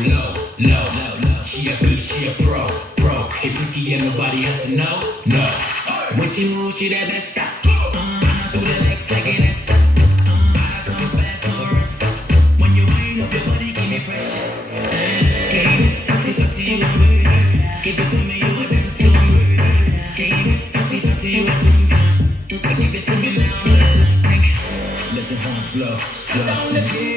low, low, low, low. She a bitch, she a pro, pro. If freaky and nobody has to know, no. When she moves, she that that stop. Uh, do the legs come. When you wind up your body, give me pressure. Hey, fatty, fatty, you a murder. Give it to me, you a dance floor murder. Hey, fatty, fatty, you a champion. Give it to me now, let the horns blow, slow.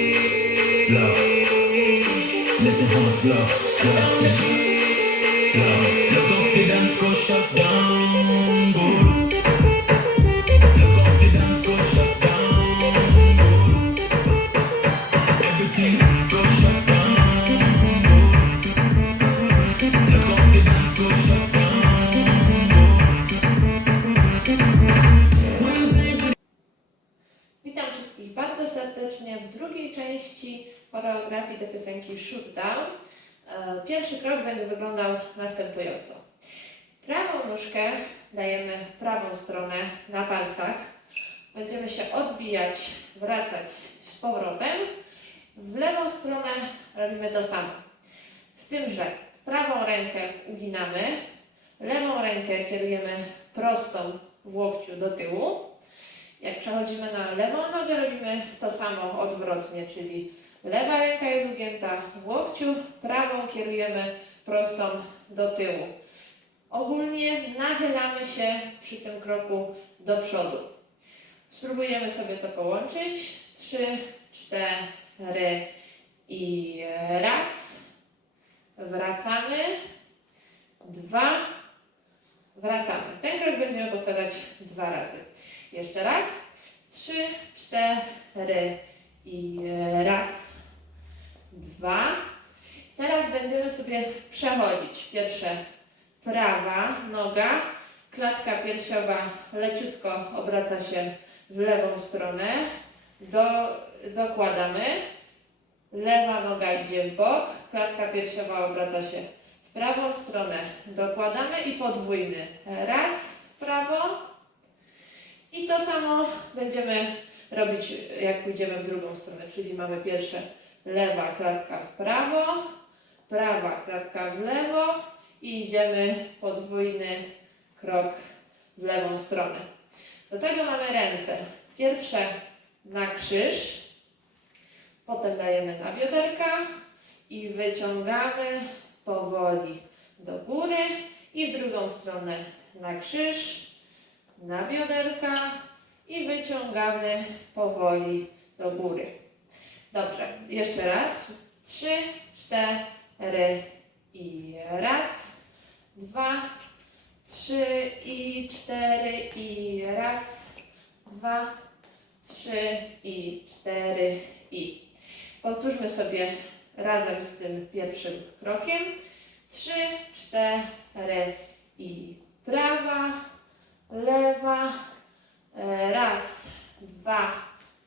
Witam wszystkich bardzo serdecznie w drugiej części choreografii do piosenki Shoot Down. E, Pierwszy krok będzie wyglądał następująco. Prawą nóżkę dajemy w prawą stronę na palcach. Będziemy się odbijać, wracać z powrotem. W lewą stronę robimy to samo. Z tym, że prawą rękę uginamy, lewą rękę kierujemy prostą w łokciu do tyłu, jak przechodzimy na lewą nogę, robimy to samo odwrotnie, czyli lewa ręka jest ugięta w łokciu, prawą kierujemy prostą do tyłu. Ogólnie nachylamy się przy tym kroku do przodu. Spróbujemy sobie to połączyć. Trzy, cztery i raz. Wracamy. Dwa. Wracamy. Ten krok będziemy powtarzać dwa razy. Jeszcze raz. Trzy, cztery i raz, będziemy sobie przechodzić. Pierwsze prawa noga, klatka piersiowa leciutko obraca się w lewą stronę. Do, dokładamy. Lewa noga idzie w bok, klatka piersiowa obraca się w prawą stronę. Dokładamy i podwójny. Raz w prawo, i to samo będziemy robić, jak pójdziemy w drugą stronę, czyli mamy pierwsze lewa klatka w prawo, prawa klatka w lewo i idziemy podwójny krok w lewą stronę. Do tego mamy ręce. Pierwsze na krzyż, potem dajemy na bioderka i wyciągamy powoli do góry i w drugą stronę na krzyż, na bioderka i wyciągamy powoli do góry. Dobrze, jeszcze raz. Trzy, cztery i raz, dwa, trzy i cztery i raz, dwa, trzy i cztery i. Powtórzmy sobie razem z tym pierwszym krokiem. Trzy, cztery i prawa, lewa, e, raz, dwa,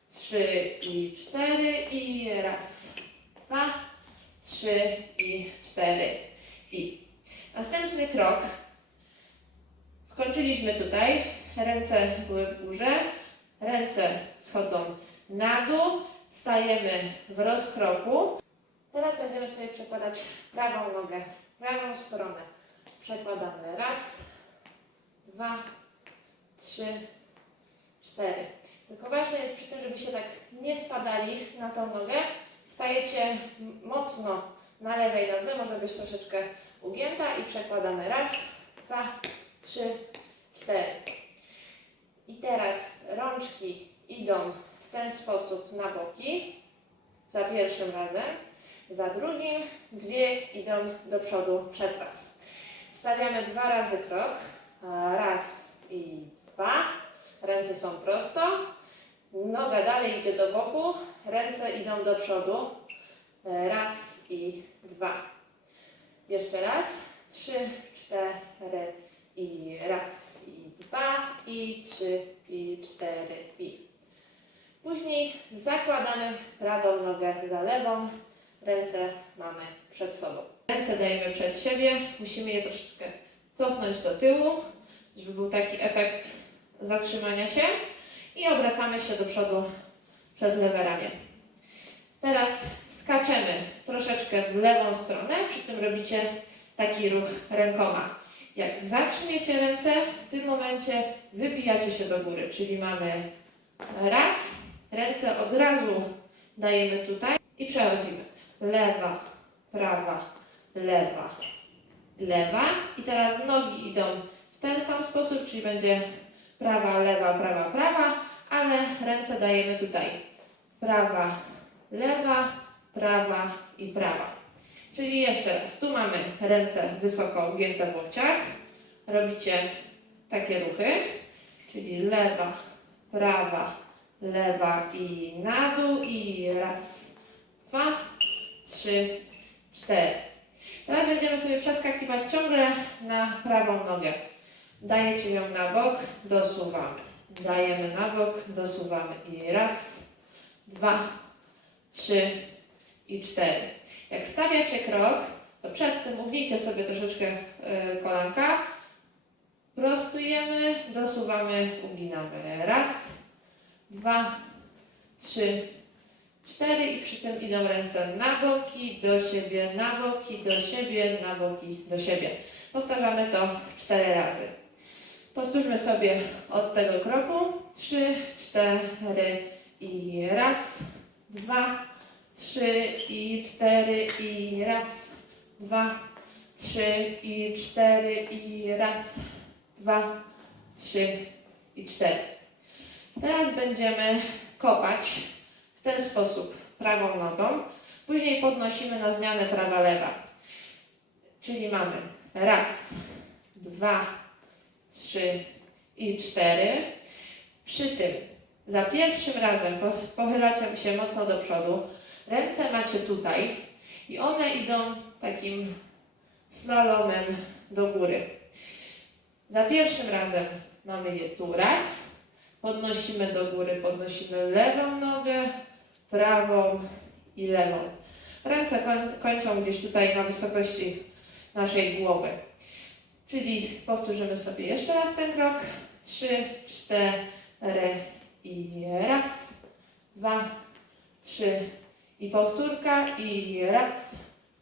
trzy i cztery i raz, dwa, trzy i cztery i. Następny krok. Skończyliśmy tutaj. Ręce były w górze, ręce schodzą na dół, stajemy w rozkroku. Teraz będziemy sobie przekładać prawą nogę w prawą stronę. Przekładamy raz, dwa, trzy, cztery. Tylko ważne jest przy tym, żeby się tak nie spadali na tą nogę. Stajecie mocno na lewej nodze, może być troszeczkę ugięta i przekładamy raz, dwa, trzy, cztery. I teraz rączki idą w ten sposób na boki, za pierwszym razem, za drugim dwie idą do przodu przed Was. Stawiamy dwa razy krok, raz i dwa, ręce są prosto, noga dalej idzie do boku, ręce idą do przodu, raz i dwa. Jeszcze raz, trzy, cztery i raz i dwa i trzy i cztery i. Później zakładamy prawą nogę za lewą, ręce mamy przed sobą. Ręce dajemy przed siebie, musimy je troszeczkę cofnąć do tyłu, żeby był taki efekt zatrzymania się i obracamy się do przodu przez lewe ramię. Teraz skaczemy troszeczkę w lewą stronę, przy tym robicie taki ruch rękoma. Jak zatrzymiecie ręce, w tym momencie wybijacie się do góry, czyli mamy raz, ręce od razu dajemy tutaj i przechodzimy. Lewa, prawa, lewa, lewa. I teraz nogi idą w ten sam sposób, czyli będzie prawa, lewa, prawa, prawa, ale ręce dajemy tutaj. Prawa, lewa, prawa i prawa. Czyli jeszcze raz, tu mamy ręce wysoko ugięte w łokciach. Robicie takie ruchy, czyli lewa, prawa, lewa i na dół i raz, dwa, trzy, cztery. Teraz będziemy sobie przeskakiwać ciągle na prawą nogę. Dajecie ją na bok, dosuwamy. Dajemy na bok, dosuwamy i raz, dwa, trzy i cztery. Jak stawiacie krok, to przed tym ugnijcie sobie troszeczkę y, kolanka. Prostujemy, dosuwamy, uginamy. Raz, dwa, trzy, cztery i przy tym idą ręce na boki, do siebie, na boki, do siebie, na boki, do siebie. Powtarzamy to cztery razy. Powtórzmy sobie od tego kroku. Trzy, cztery i raz, dwa, trzy i cztery i raz, dwa, trzy i cztery i raz, dwa, trzy i cztery. Teraz będziemy kopać w ten sposób prawą nogą. Później podnosimy na zmianę prawa-lewa. Czyli mamy raz, dwa, trzy i cztery. Przy tym za pierwszym razem po- pochylacie się mocno do przodu. Ręce macie tutaj i one idą takim slalomem do góry. Za pierwszym razem mamy je tu raz, podnosimy do góry, podnosimy lewą nogę, prawą i lewą. Ręce koń, kończą gdzieś tutaj na wysokości naszej głowy. Czyli powtórzymy sobie jeszcze raz ten krok. Trzy, cztery i raz, dwa, trzy i powtórka i raz,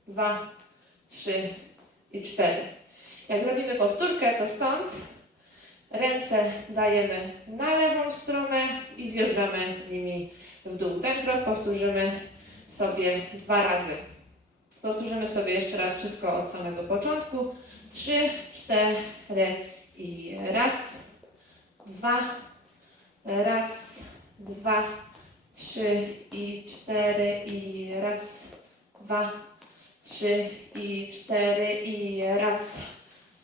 dwa, trzy i cztery. Jak robimy powtórkę, to stąd ręce dajemy na lewą stronę i zjeżdżamy nimi w dół. Ten krok powtórzymy sobie dwa razy. Powtórzymy sobie jeszcze raz wszystko od samego początku. Trzy, cztery i raz, dwa, raz, dwa, trzy i cztery i raz, dwa, trzy i cztery i raz,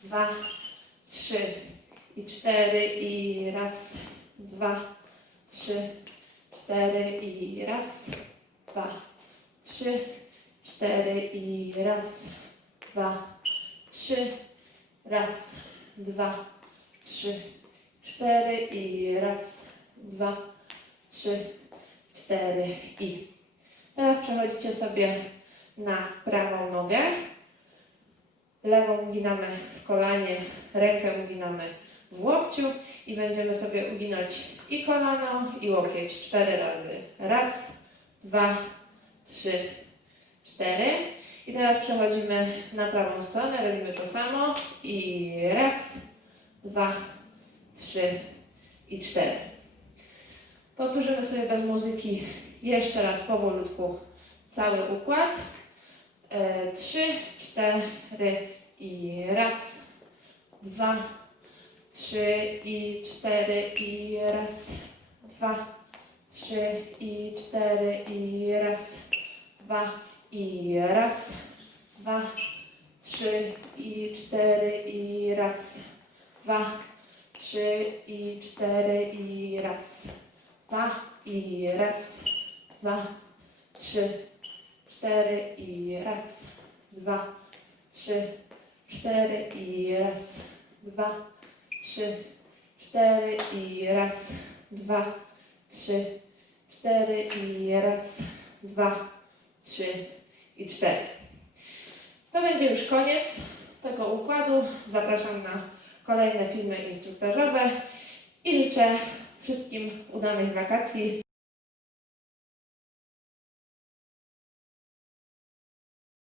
dwa, trzy i cztery i raz, dwa, trzy, cztery i raz, dwa, trzy, cztery i raz, dwa, trzy, raz, dwa, trzy, cztery i raz, dwa, trzy, cztery i. Teraz przechodzicie sobie na prawą nogę. Lewą uginamy w kolanie, rękę uginamy w łokciu i będziemy sobie uginać i kolano, i łokieć cztery razy. Raz, dwa, trzy, cztery. I teraz przechodzimy na prawą stronę, robimy to samo i raz, dwa, trzy i cztery. Powtórzymy sobie bez muzyki jeszcze raz powolutku cały układ. E, Trzy, cztery i raz, dwa, trzy i cztery i raz, dwa, trzy i cztery i raz, dwa i raz, dwa, trzy i cztery i raz, dwa, trzy i cztery i raz, dwa i raz, dwa, trzy, cztery i raz, dwa, trzy, cztery i raz, dwa, trzy, cztery i raz, dwa, trzy, cztery i raz, dwa, trzy i cztery. To będzie już koniec tego układu. Zapraszam na kolejne filmy instruktażowe i życzę wszystkim udanych wakacji.